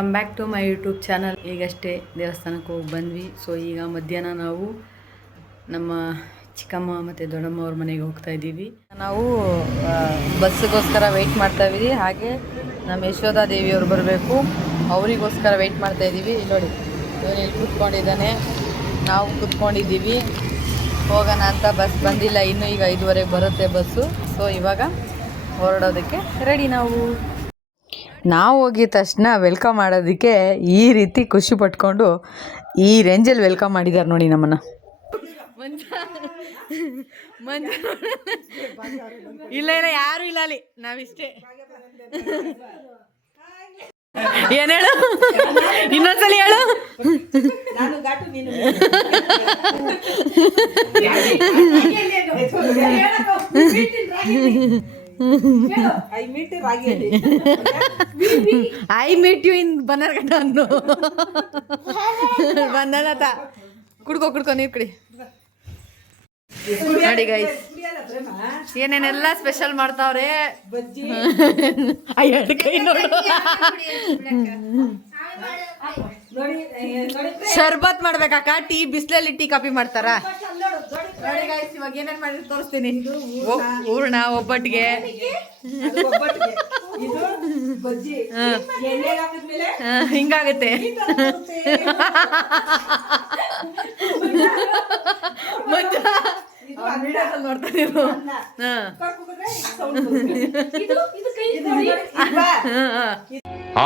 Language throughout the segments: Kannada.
Welcome back to my YouTube channel. ಈಗಷ್ಟೇ ದೇವಸ್ಥಾನಕ್ಕೆ ಹೋಗಿ ಬಂದ್ವಿ. ಸೊ ಈಗ ಮಧ್ಯಾಹ್ನ ನಾವು ನಮ್ಮ ಚಿಕ್ಕಮ್ಮ ಮತ್ತು ದೊಡ್ಡಮ್ಮ ಅವ್ರ ಮನೆಗೆ ಹೋಗ್ತಾ ಇದ್ದೀವಿ. ನಾವು ಬಸ್ಸಿಗೋಸ್ಕರ ವೆಯ್ಟ್ ಮಾಡ್ತಾ ಇದ್ದೀವಿ. ಹಾಗೆ ನಮ್ಮ ಯಶೋಧಾ ದೇವಿಯವರು ಬರಬೇಕು, ಅವರಿಗೋಸ್ಕರ ವೆಯ್ಟ್ ಮಾಡ್ತಾ ಇದ್ದೀವಿ. ನೋಡಿ ಇವನು ಇಲ್ಲಿ ಕೂತ್ಕೊಂಡಿದ್ದಾನೆ, ನಾವು ಕೂತ್ಕೊಂಡಿದ್ದೀವಿ. ಹೋಗೋಣ ಅಂತ ಬಸ್ ಬಂದಿಲ್ಲ ಇನ್ನೂ, ಈಗ 5:30 ಬರುತ್ತೆ ಬಸ್ಸು. ಸೊ ಇವಾಗ ಹೊರಡೋದಕ್ಕೆ ರೆಡಿ. ನಾವು ಹೋಗಿದ ತಕ್ಷಣ ವೆಲ್ಕಮ್ ಮಾಡೋದಕ್ಕೆ ಈ ರೀತಿ ಖುಷಿ ಪಟ್ಕೊಂಡು ಈ ರೇಂಜಲ್ಲಿ ವೆಲ್ಕಮ್ ಮಾಡಿದ್ದಾರೆ ನೋಡಿ ನಮ್ಮನ್ನು. ಇಲ್ಲ ಇಲ್ಲ ಯಾರು ಇಲ್ಲ ಅಲ್ಲಿ, ನಾವಿಷ್ಟೇ. ಏನು ಹೇಳು, ಇನ್ನೊಂದ್ಸಲಿ ಹೇಳು. I meet you in Bannerghatta ಅನ್ನು ಬಂದನತ. ಕುಡ್ಕೊ ನೀರು ಕಡಿ. ನೋಡಿ ಗೈಸ್ ಏನೇನೆಲ್ಲ ಸ್ಪೆಷಲ್ ಮಾಡ್ತಾವ್ರೆ. ಎರಡು ಕೈ ನೋಡು. ಶರ್ಬತ್ ಮಾಡ್ಬೇಕಕ್ಕ, ಟೀ ಬಿಸಿಲಲ್ಲಿ ಟೀ ಕಾಫಿ ಮಾಡ್ತಾರ. ನೋಡಿ ಗೈಸ್ ಇವಾಗ ಏನೇನು ಮಾಡಿ ತೋರಿಸ್ತೀನಿ. ಹೂರ್ಣ, ಒಬ್ಬಟ್ಟಿಗೆ, ಹಿಂಗಾಗುತ್ತೆ. ನೋಡ್ತಾನೆ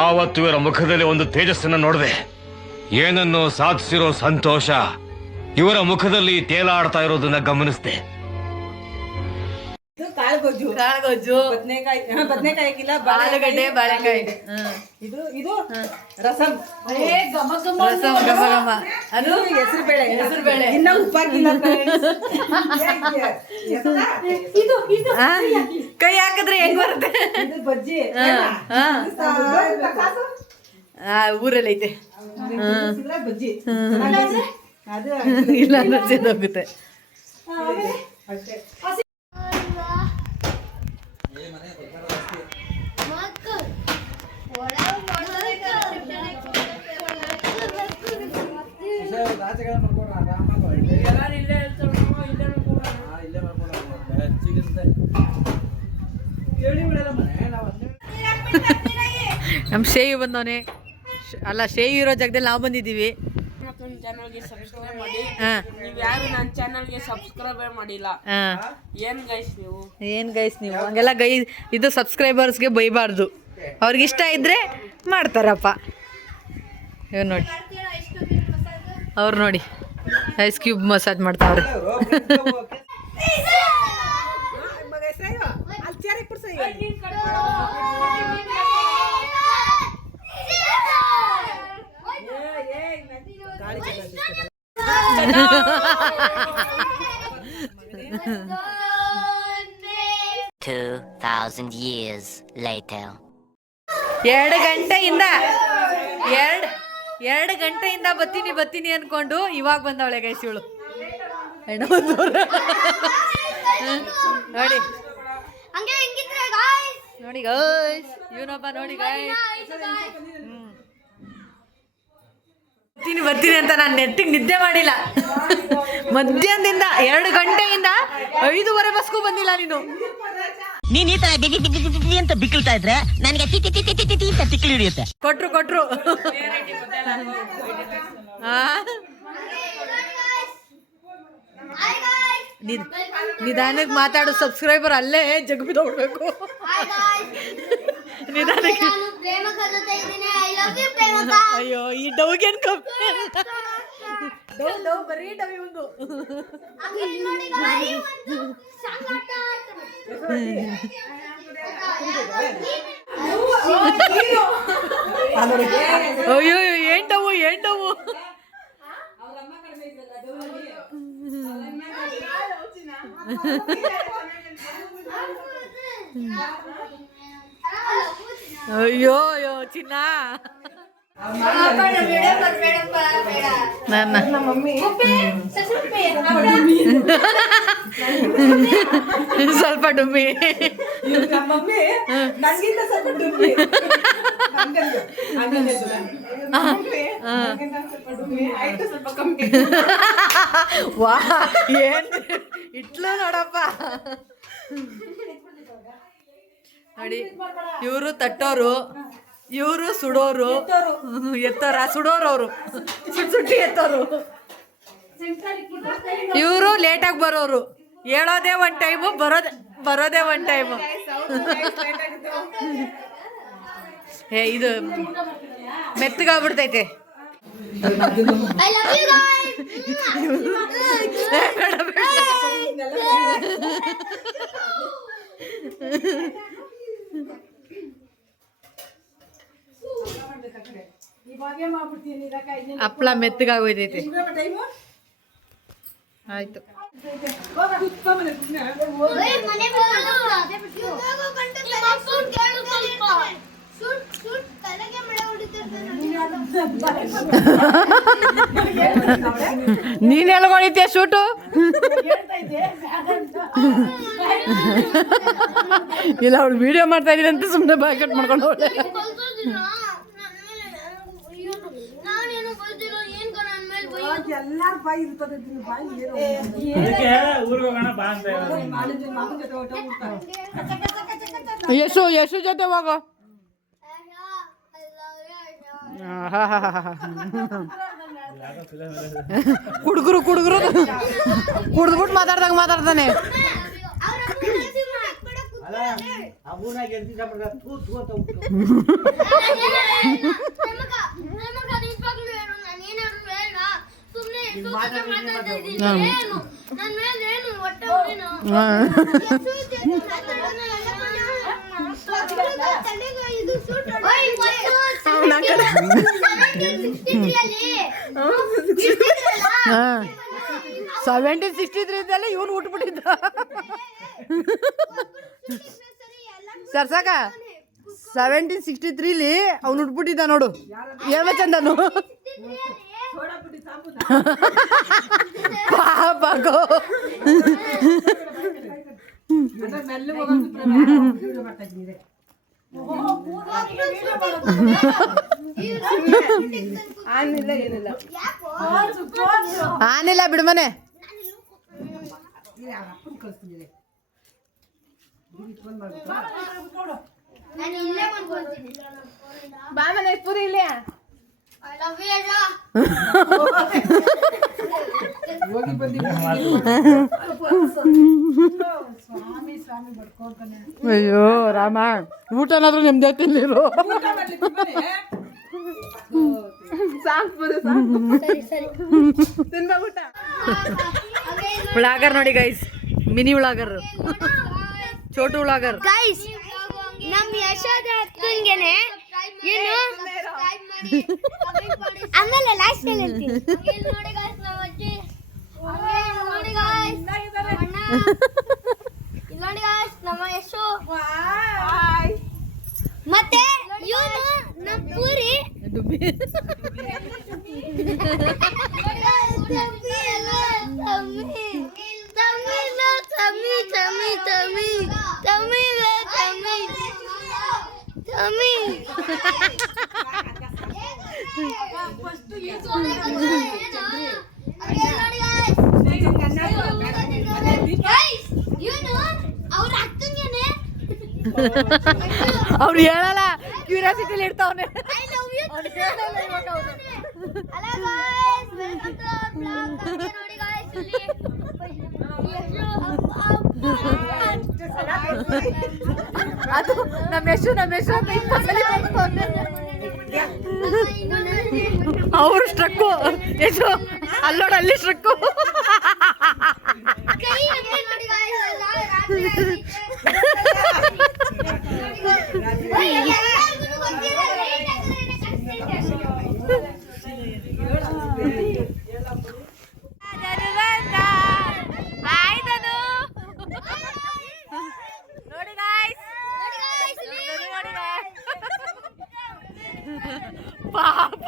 ಆವತ್ತು ಇವರ ಮುಖದಲ್ಲಿ ಒಂದು ತೇಜಸ್ಸನ್ನು ನೋಡಿದೆ. ಏನನ್ನು ಸಾಧಿಸಿರೋ ಸಂತೋಷ ಇವರ ಮುಖದಲ್ಲಿ ತೇಲಾಡ್ತಾ ಇರೋದನ್ನ ಗಮನಿಸಿದೆ. ಕಾಳುಗೊಜ್ಜು, ಬದನೆಕಾಯಿ, ಆಲೂಗಡ್ಡೆ, ಬಾಳೆಕಾಯಿ, ಇದು ರಸಂ, ರಸಂ ಘಮ ಘಮ. ಅದು ಹೆಸರುಬೇಳೆ. ಇನ್ನ ಉಪ್ಪಾಕಿಲ್ಲ. ಕೈ ಹಾಕಿದ್ರೆ ಹೆಂಗ್ ಬರುತ್ತೆ? ಬಜ್ಜಿ ಊರಲ್ಲಿ ಐತೆ. ಇಲ್ಲ ಅಂದ್ರೆ ಹೋಗುತ್ತೆ. ನಮ್ಮ ಶೇವಿ ಬಂದವನೇ ಅಲ್ಲ, ಶೇವಿ ಇರೋ ಜಾಗದಲ್ಲಿ ನಾವು ಬಂದಿದ್ದೀವಿ. ಚಾನಲ್ಗೆ ಸಬ್ಸ್ಕ್ರೈಬ್ ಮಾಡಿ. ನೀವು ಯಾರು ನನ್ನ ಚಾನಲ್ಗೆ ಸಬ್ಸ್ಕ್ರೈಬ್ ಮಾಡಿಲ್ಲ, ಏನ್ ಗೈಸ್ ನೀವು ಹಂಗೆಲ್ಲ ಇದು ಸಬ್ಸ್ಕ್ರೈಬರ್ಸ್ಗೆ ಬೈಬಾರ್ದು. ಅವ್ರಿಗೆ ಇಷ್ಟ ಇದ್ರೆ ಮಾಡ್ತಾರಪ್ಪ. ಇವ್ ನೋಡಿ, ಅವ್ರು ನೋಡಿ ಐಸ್ ಕ್ಯೂಬ್ ಮಸಾಜ್ ಮಾಡ್ತಾವ್ರೆ. years later. 2 ಗಂಟೆಯಿಂದ ಬರ್ತೀನಿ ಅನ್ಕೊಂಡು ಇವಾಗ ಬಂದವಳೆ ಗೈಸ್ ಇವಳು. ನೋಡಿ ನೋಡಿ ಗೈಸ್, ಇವನೊಬ್ಬ ನೋಡಿ ಗೈಸ್. ಬರ್ತೀನಿ ಅಂತ ನಾನು ನೆಟ್ಟಿಗೆ ನಿದ್ದೆ ಮಾಡಿಲ್ಲ. ಮಧ್ಯಾಹ್ನದಿಂದ 2 ಗಂಟೆಯಿಂದ 5:30 ಬಸ್ಗೂ ಬಂದಿಲ್ಲ ನೀನು. ನೀನ್ ಈ ತರ ಅಂತ ಬಿಕ್ಕಳ್ತಾ ಇದ್ರೆ ನನಗೆ ತಿಕ್ಕಿ ಹಿಡಿಯುತ್ತೆ. ಕೊಟ್ರು ನಿಧಾನಕ್ಕೆ ಮಾತಾಡು, ಸಬ್ಸ್ಕ್ರೈಬರ್ ಅಲ್ಲೇ ಜಗ್ಬಿದೋಗ್ಬೇಕು. ನಿಧಾನಕ್ಕೆ. ಅಯ್ಯೋ ಈ ಡೌಗೇನ್ ಡವ್ ಬರೀ ಡವಿ ಒಂದು. ಅಯ್ಯೋ ಏಂಟವು ಅಯ್ಯೋ ಚಿನ್ನ. ಸ್ವಲ್ಪ ಡುಮ್ಮಿ. ಮಮ್ಮಿ ನಂಗಿಂತ ಸ್ವಲ್ಪ ಡುಮ್ಮಿ ಹಂಗಂದು ಹಂಗಂದು ಮಮ್ಮಿ ನಂಗಿಂತ ಸ್ವಲ್ಪ ಡುಮ್ಮಿ ಆಯ್ತು ಸ್ವಲ್ಪ ಕಮ್ಮಿ ವಾ ಏನ್ ಇಟ್ಲು ನೋಡಪ್ಪ ನೋಡಿ ಇವರು ತಟ್ಟೋರು ಇವರು ಸುಡೋರು ಎತ್ತೋರ ಸುಡೋರು ಅವರು ಸುಟ್ಟಿ ಎತ್ತೋರು ಇವರು ಲೇಟಾಗಿ ಬರೋರು ಹೇಳೋದೇ ಒಂದು ಟೈಮು ಬರೋದೇ ಒಂದು ಟೈಮು ಏ ಇದು ಮೆತ್ತಗಾಗ್ಬಿಡ್ತೈತೆ I love you guys. ಹಪ್ಳ ಮೆತ್ತಗಾಗೋಯ್ತೈತೆ ಆಯ್ತು Wait, ಮನೆ ಶೂಟ್ ತಲೆಗೆ ಮಳೆ ನೀನ್ ಎಲ್ಕೊಂಡಿದ್ಯಾ ಶೂಟು ಇಲ್ಲ ಅವಳು ವಿಡಿಯೋ ಮಾಡ್ತಾ ಇದೀನಿ ಅಂತ ಸುಮ್ಮನೆ ಬಾಕೆಟ್ ಮಾಡ್ಕೊಂಡು ಹೋಗ್ಲೆ ನಾನೇನು ಗೊತ್ತಿಲ್ಲ ಏನ್ ಕಣ ಅಂದ್ಮೇಲೆ ಎಲ್ಲಾರು ಬಾಯಿ ಇರ್ತದೆ ಬಾಯಿ ಯಶು ಜೊತೆ ಹೋಗೋ ಕುಡ್ಗುರು ಕುಡ್ದ್ಬಿಟ್ಟು ಮಾತಾಡ್ತಾನೆ ಸೆವೆಂಟೀನ್ 63 ಇವನು ಹುಟ್ಬಿಟ್ಟಿದ್ದ ಸರ್ಸಾಕ 1763 ಅವ್ನು ಹುಟ್ಬಿಟ್ಟಿದ್ದ ನೋಡು ಹೇಳ್ಬೇಕಂದನು ಪಾಪಗೋ ಆನಿಲ್ಲ ಬಿಡು ಮನೆ ಬಾ ಮನೆ ಪೂರಿ ಇಲ್ಲೇ I love you, Aja. ಅಯ್ಯೋ ರಾಮ ಊಟನಾದ್ರೂ ನಿಮ್ದೇ ತಿನ್ಲಿರು ಉಳ್ಳಾಗರ್ ನೋಡಿ ಗೈಸ್ ಮಿನಿ ಉಳ್ಳಾಗರ್ ಚೋಟು ಉಳ್ಳಾಗರ್ Guys, ನಮ್ ಯಶೋದ ಅಕ್ಕಂಗೆನೆ ಏನು ಆಮೇಲೆ ಲಾಸ್ಟ್ ಅಲ್ಲಿ ಹೇಳ್ತೀನಿ ನೋಡಿ ಗಾಯ್ಸ್ ನಮ್ಮ ಅಜ್ಜಿ ನೋಡಿ ಗಾಯ್ಸ್ ಅಣ್ಣ ನೋಡಿ ಗಾಯ್ಸ್ ನಮ್ಮ ಯಶು ಮತ್ತೆ ಇವನು ನಮ್ಮ ಪೂರಿ ಅವ್ರು ಹೇಳಲ್ಲ ಕ್ಯೂರಿಯಾಸಿಟಿಲಿ ಇರ್ತಾವನೆ ಅದು ನಮ್ಮ ಯಶು ಅವ್ರು ಸ್ಟ್ರಕ್ಕು ಯಶು ಅಲ್ಲೋಡ ಅಲ್ಲಿ ಸ್ಟ್ರಕ್ಕು ಪಾಪ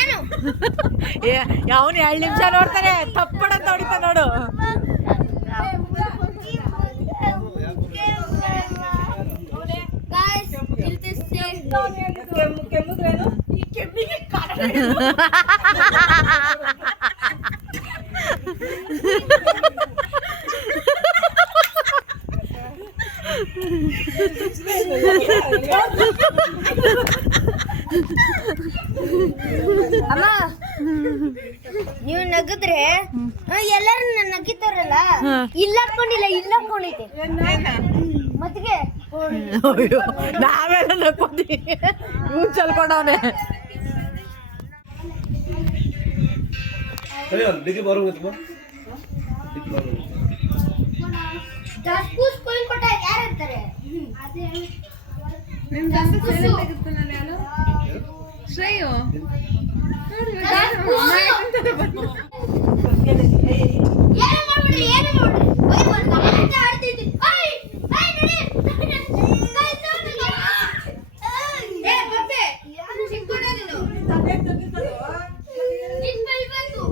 ಏನು ಅವನು 2 ನಿಮಿಷ ನೋಡ್ತಾನೆ ತಪ್ಪಡಂತ ಹೊಡಿತಾ ನೋಡು. Guys, will this say ಕೆಮ್ಮುದ್ರೇನು ಈ ಕೆಮ್ಮಿಗೆ ಕಾರಣ ಅಮ್ಮ ನೀವು ನಗದ್ರೆ ಎಲ್ಲರೂ ನಗಿತಾರಲ್ಲ ಇಲ್ಲಕೊಂಡಿಲ್ಲ ಇಲ್ಲಕೊಂಡಿದ್ದೆ ಮತ್ತಿಗೆ ನಾವೆಲ್ಲ ನಕ್ಕೊಂಡಿ ಇವ್ನು ಚಲ್ಕೊಂಡವನೆ. ದಸ್ಕೂಸ್ ಕೊಯ್ಲ್ ಕೊಟ್ಟ ಯಾರು ಇರ್ತಾರೆ ಶ್ರೇಯು ಏನು ಮಾಡ್ಬಿಡ್ರಿ ಓಯ್ ಒಂದು ಆಟ ಆಡ್ತಿದ್ವಿ ಓಯ್ ನಡಿ ಏ ಬಪ್ಪೆ ಯಾರು ಸಿಕ್ಕೊಂಡ ನೀನು ನಿನ್ ಬೈಬೇಕು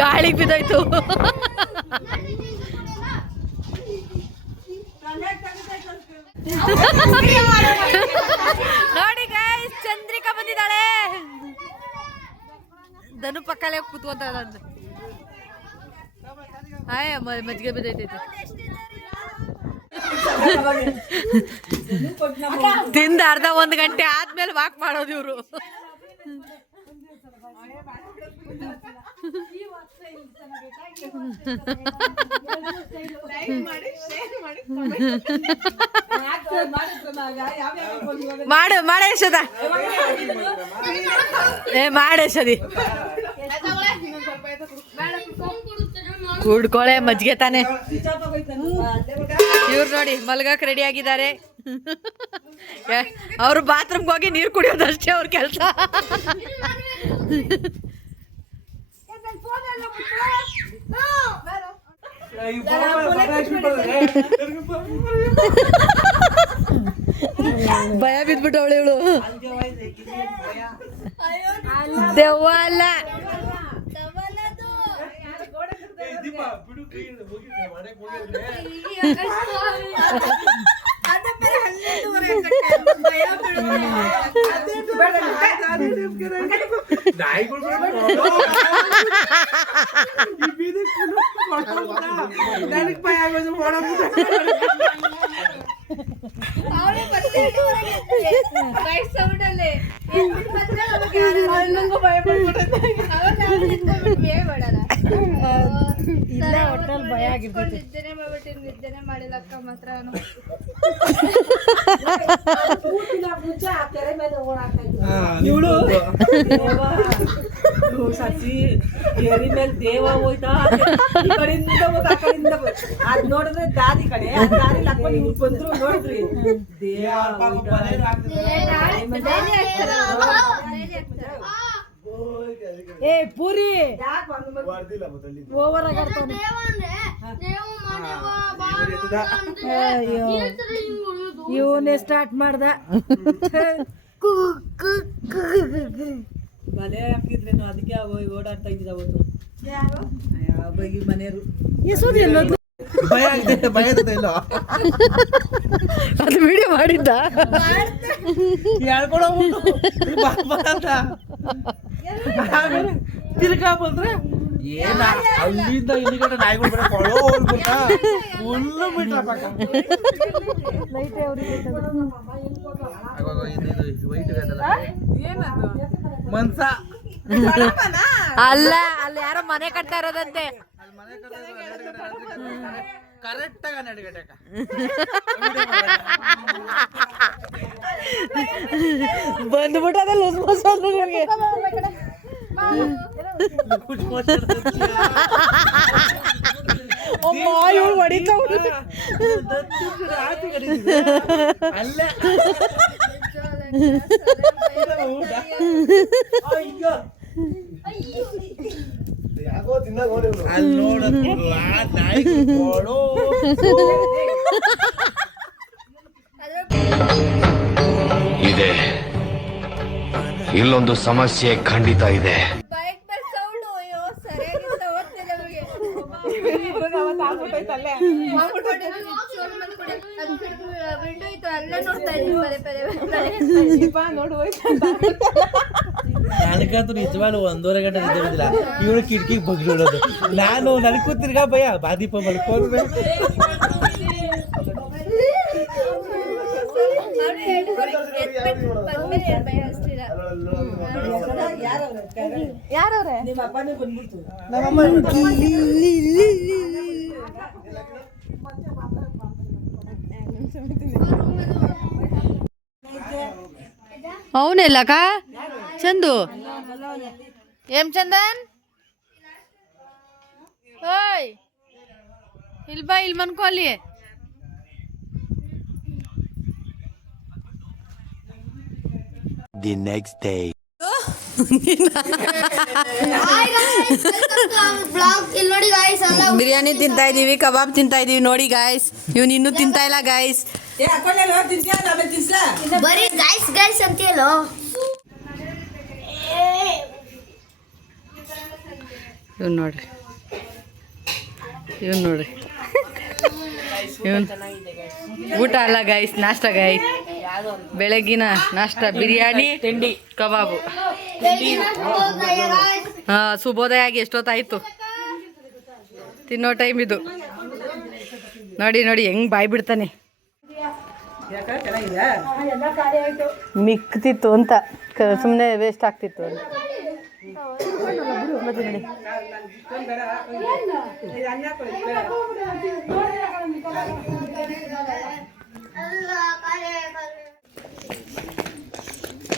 ಗಾಳಿಗೆ ಬಿದ್ದೋಯ್ತು. ನೋಡಿ ಗೈಸ್, ಚಂದ್ರಿಕಾ ಬಂದಿದ್ದಾಳೆ. ಧನು ಪಕ್ಕಲ್ಲೇ ಕೂತ್ಕೊಂತ ಮಜ್ಜಿಗೆ ಬಿದ್ದೈತೈತೆ. ತಿಂದ ಅರ್ಧ 1 ಗಂಟೆ ಆದ್ಮೇಲೆ ವಾಕ್ ಮಾಡೋದು ಇವರು. ಮಾಡು ಮಾಡ ಯಶೋದ, ಮಾಡ ಯಶೋದಿ, ಕುಡ್ಕೊಳೆ ಮಜ್ಜಿಗೆ ತಾನೆ. ಇವ್ರು ನೋಡಿ ಮಲ್ಗಕ್ ರೆಡಿ ಆಗಿದ್ದಾರೆ. ಅವ್ರು ಬಾತ್ರೂಮ್ಗೆ ಹೋಗಿ ನೀರು ಕುಡಿಯೋದಷ್ಟೇ ಅವ್ರ ಕೆಲಸ. ಭಯ ಬಿದ್ಬಿಟ್ಟು ಅವಳು ಇವಳು ದೆವ್ವ ಅಲ್ಲ. ಇಲ್ಲ ಒಟ್ಟಲ್ಲಿ ಭಯ ಆಗಿರ್ತೈತಿ. ನಿದ್ದೆನೆ ಮಾಡಿಲ್ಲ ಅಕ್ಕ ಮಾತ್ರ ಇವಳು ಸಸಿ ಎರಿ ಮೇಲೆ ದೇವ ಹೋಯ್ತಾ ಈ ಕಡೆಯಿಂದ ಹೋಗಿ ಆ ಕಡೆಯಿಂದ ಅದ್ ನೋಡಿದ್ರೆ ದಾರಿ ಕಡೆ ಆ ದಾರಿ ಹಾಕೊಂಡು ಇವ್ರು ಬಂದ್ರು ನೋಡಿದ್ರಿ ಏ ಪೂರಿ ಓವರ್ ಆಗಾಡ್ತಾನೆ. ಇವನೇ ಸ್ಟಾರ್ಟ್ ಮಾಡ್ದ. ಮನೆ ಹಾಕಿದ್ರೇನು ಅದಕ್ಕೆ ಓಡಾಡ್ತಾ ಇದ್ದಿದ್ದ ಅವತ್ತು ಮನೆಯವರು ಅದು ವಿಡಿಯೋ ಮಾಡಿದ್ದ. ತಿರ್ಗಾ ಬಂದ್ರೆ ಏನ ಅಲ್ಲಿಂದ ಇಲ್ಲಿಗಡೆ ನಾಯಿಗಳು ಬರೋ ಕೊಳೋ ಹೋಗ್ಬಿಟ್ಟ ಫುಲ್ಲು ಬಿಟ್ರ ಪಕ್ಕ ಮನ್ಸ ಅಲ್ಲ, ಅಲ್ಲಿ ಯಾರೋ ಮನೆ ಕಟ್ತಾ ಇರೋದಂತೆ. ಕರೆಕ್ಟ್ ಆಗ ನಡಿಗಟ್ಟಕ ಬಂದ್ಬಿಟ್ಟು ಅದ ಲೂಸ್ ಮೋಸ ನನಗೆ. ಅಮ್ಮ ಇವ್ರು ಹೊಡಿತಾ ಅಲ್ಲೇ ಅಲ್ಲಿ ನೋಡೋದು ಆ ನಾಯಿಗಳು ಇದೆ, ಇಲ್ಲೊಂದು ಸಮಸ್ಯೆ ಖಂಡಿತ ಇದೆ. ನನಗಂತೂ ನಿಜವಾಗ್ಲೂ 1.5 ಗಂಟೆ ನಿದ್ದೆ ಬಂದಿಲ್ಲ. ಇವಳು ಕಿಟಕಿಗೆ ಬಗ್ಲೋಡೋದು, ನಾನು ನನಗೆ ಕೂತಿರ್ಗ ಭಯ ಬಾದೀಪ ಮಲ್ಕೊಂಡ್ರೆ. అవునేలాక చందు ఏం చందన్ ఓయ్ ఇల్బా ఇల్మనుకోవాలి The next day. ನೋಡಿ ಗಾಯ್ಸ್ ಎಲ್ಲ ಬಿರಿಯಾನಿ ತಿಂತಾ ಇದೀವಿ, ಕಬಾಬ್ ತಿಂತಾ ಇದೀವಿ. ನೋಡಿ ಗಾಯ್ಸ್, ಇವ್ನು ಇನ್ನೂ ತಿಂತಾ ಇಲ್ಲ ಗಾಯ್ಸ್. ಬರೀ ಗಾಯ್ಸ್ ಗಾಯ್ಸ್ ಅಂತೀಯಲ್ಲೋ. ಇವ್ನು ನೋಡ್ರಿ, ಇವ್ನು ನೋಡ್ರಿ, ಇವನ್ ಊಟ ಅಲ್ಲ ಗಾಯ್ಸ್, ನಾಷ್ಟ ಗಾಯ್ಸ್. ಬೆಳಗಿನ ನಾಷ್ಟ ಬಿರಿಯಾನಿ, ತಿಂಡಿ, ಕಬಾಬು. ಸುಬೋದಯ ಆಗಿ ಎಷ್ಟೊತ್ತಾಯ್ತು, ತಿನ್ನೋ ಟೈಮ್ ಇದು. ನೋಡಿ ನೋಡಿ ಹೆಂಗ್ ಬಾಯ್ ಬಿಡ್ತಾನೆ. ಮಿಕ್ತಿತ್ತು ಅಂತ, ಸುಮ್ಮನೆ ವೇಸ್ಟ್ ಆಗ್ತಿತ್ತು ಅಂತ. ಮತ್ತೆ ನೋಡಿ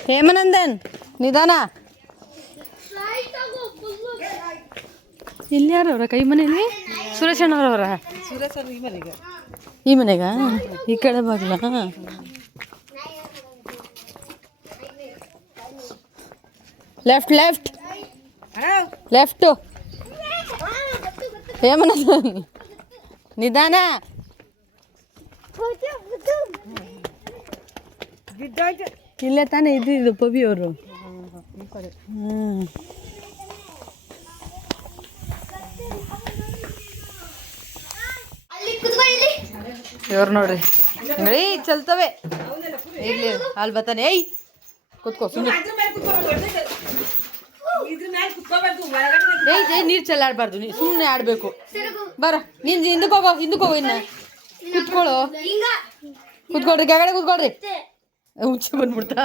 ಹೇಮನಂದನ್ ನಿಧಾನ. ಇಲ್ಲಿ ಯಾರವ್ರ ಕೈ ಮನೇಲಿ? ಸುರೇಶ್ ಅಣ್ಣವ್ರವ್ರ? ಈ ಮನೆಗ ಈ ಕಡೆ ಬಾಗ್ಲ. Left left left. ಹೇಮನಂದನ್ ನಿಧಾನ. ಇಲ್ಲೇ ತಾನೇ ಇದ್ದಿದ್ದು ಪಬಿ ಅವರು. ಇವ್ರು ನೋಡ್ರಿ, ಏಯ್ ಚಲ್ತವೆ ಇಲ್ಲಿ ಅಲ್ಲಿ ಬರ್ತಾನೆ. ಏಯ್ ಕೂತ್ಕೋ ಸುಮ್ಮನೆ. ಏಯ್ ಏಯ್ ನೀರು ಚೆಲ್ಲಾಡಬಾರ್ದು, ನೀ ಸುಮ್ಮನೆ ಆಡಬೇಕು. ಬರ ನೀನು ಹಿಂದಕ್ಕೆ ಹೋಗೋ, ಹಿಂದಕ್ಕೆ ಹೋಗೋ. ಇನ್ನು ಕೂತ್ಕೊಳ್ಳೋ, ಕೂತ್ಕೊಳ್ರಿ, ಕೆಳಗಡೆ ಕೂತ್ಕೊಳ್ರಿ. ಹುಚ್ಚ ಬಂದ್ಬಿಡ್ತಾ.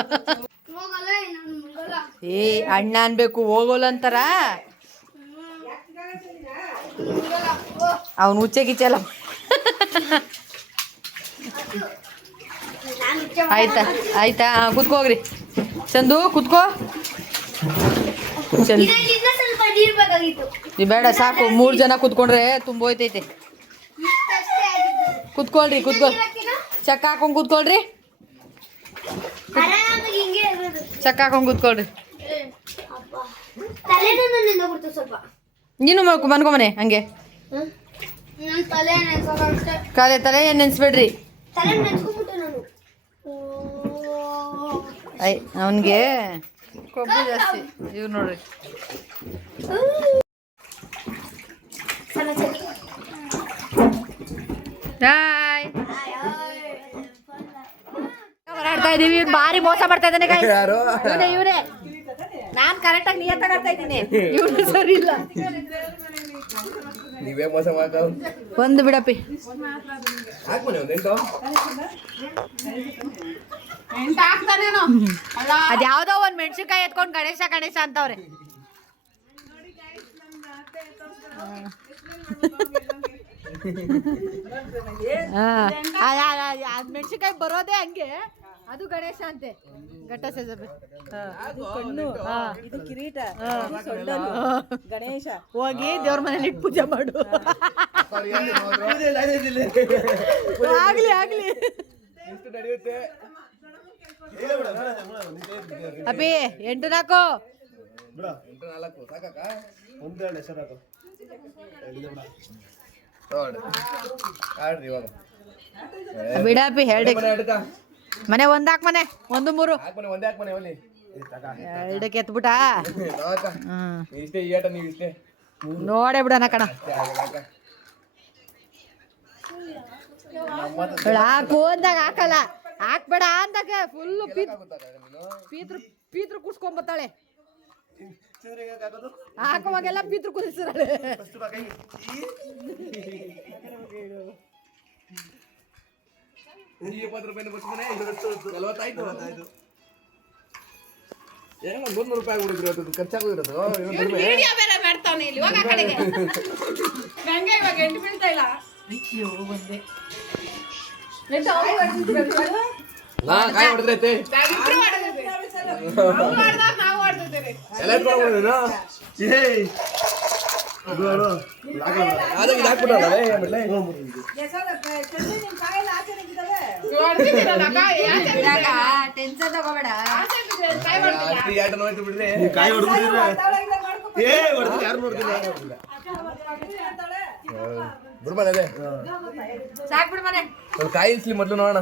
ಏ ಅಣ್ಣ ಅನ್ಬೇಕು, ಹೋಗೋಲ್ಲ ಅಂತಾರ. ಅವನು ಹುಚ್ಚೆ ಗಿಚ್ಚಲ್ಲ. ಆಯ್ತಾ ಆಯ್ತಾ, ಕೂತ್ಕೋಗ್ರಿ. ಚಂದು ಕೂತ್ಕೋ. ಚಂದು ಬೇಡ ಸಾಕು, 3 ಜನ ಕೂತ್ಕೊಂಡ್ರೆ ತುಂಬ ಹೋಯ್ತೈತೆ. ಕೂತ್ಕೊಳ್ರಿ, ಕೂತ್ಕೊ. ಚಕ್ಕ ಹಾಕೊಂಡ್ ಕೂತ್ಕೊಳ್ರಿ, ಚಕ್ಕ ಹಾಕೊಂಡ್ ಕೂತ್ಕೊಳ್ರಿ. ನೀನು ಮನ್ಕೊಮನೆ ಹಂಗೆ. ತಲೆ ಏನು ನೆನ್ಸ್ಬೇಡ್ರಿ. ಅವನಿಗೆ ಕೊಬ್ಬು ಜಾಸ್ತಿ. ಇವ್ರು ನೋಡ್ರಿ, ಹಾಯ್ ಹೊರಾಡ್ತಾ ಇದೀವಿ. ಇವ್ನು ಭಾರಿ ಮೋಸ ಮಾಡ್ತಾ ಇದ್ದಾನೆ. ಇವನೇ ನಾನ್ ಕರೆಕ್ಟಾಗಿ ನಿಯತ್ತಾಗಿ ಆಡ್ತಾ ಇದ್ದೀನಿ, ಇವನು ಸರಿ ಇಲ್ಲ. ನೀವೇ ಮೋಸ ಮಾಡ್ತಾವ. ಒಂದು ಬಿಡಪ್ಪಿ. ಅದ್ಯಾವ್ದೋ ಒಂದ್ ಮೆಣಸಿನ್ಕಾಯಿ ಎತ್ಕೊಂಡು ಗಣೇಶ ಗಣೇಶ ಅಂತವ್ರೆ. ಮೆಣಸಿನ್ಕಾಯಿ ಬರೋದೇ ಹಂಗೆ, ಅದು ಗಣೇಶ ಅಂತೆ. ಘಟ್ಟ ಸೇಜರ್ ಇದು ಕಿರೀಟ, ಗಣೇಶ. ಹೋಗಿ ದೇವ್ರ ಮನೇಲಿ ಇಟ್ಟು ಪೂಜೆ ಮಾಡು. ಆಗ್ಲಿ ಆಗ್ಲಿ ಅಪ್ಪಿ. 8-4 ಆಡ್ರಿ ಇವಾಗ ಬಿಡಪ್ಪಿ ಹೇಳಿ ಮನೆ ಅಡ್ಕ ಮನೆ ಒಂದಾಕ್ ಮನೆ 1 3 ಹಾಕ್ಮನೆ ಒಂದೇ ಹಾಕ್ಮನೆ ಒಲಿ ಎರಡಕ್ಕೆ ಎತ್ಬಿಟ್ಟ ಇಷ್ಟೇ ಈ ಆಟ ನೀವು ಇಷ್ಟೇ ನೋಡೇ ಬಿಡೋಣ ಕಣ ಹಾಕು ಅಂದಾಗ ಹಾಕಲ್ಲ ಹಾಕ್ಬೇಡ ಅಂದಾಗ ಫುಲ್ಲು ಪೀತ್ರ ಕುಡ್ಸ್ಕೊಂಬತ್ತಾಳೆ ಹಾಕುವಾಗೆಲ್ಲ ಪೀತ್ರ ಕುದಿಸ್ತಾಳೆ ₹40 ಏನೋ ₹300 ಕೊಡಿದ್ರು ಅದು ಖರ್ಚಾಗೋದಿರೋದು ಮಾಡ್ತಾವನೆ ಇಲ್ಲಿ ಹೋಗ ಕಡೆಗೆ ಗಂಗೆ ಇವಾಗ ಎಂಟು ಬೀಳ್ತಾ ಇಲ್ಲ ಕಾಯಿ ಹೊಡೆದ್ರೈತೆ ನಾವು ಆಡ್ತಿದ್ದೇವೆ ಎಲ್ಲ ಎತ್ಕೊಂಡ್ಬಿಡೋದು ಟೆನ್ಷನ್ ತಗೋಬೇಡ ಬಿಡ್ಬಾರದೆ ಸಾಕ್ಬಿಡ್ ಮನೆ ಕಾಯಿ ಇಸ್ಲಿ ಮೊದ್ಲು ನೋಡೋಣ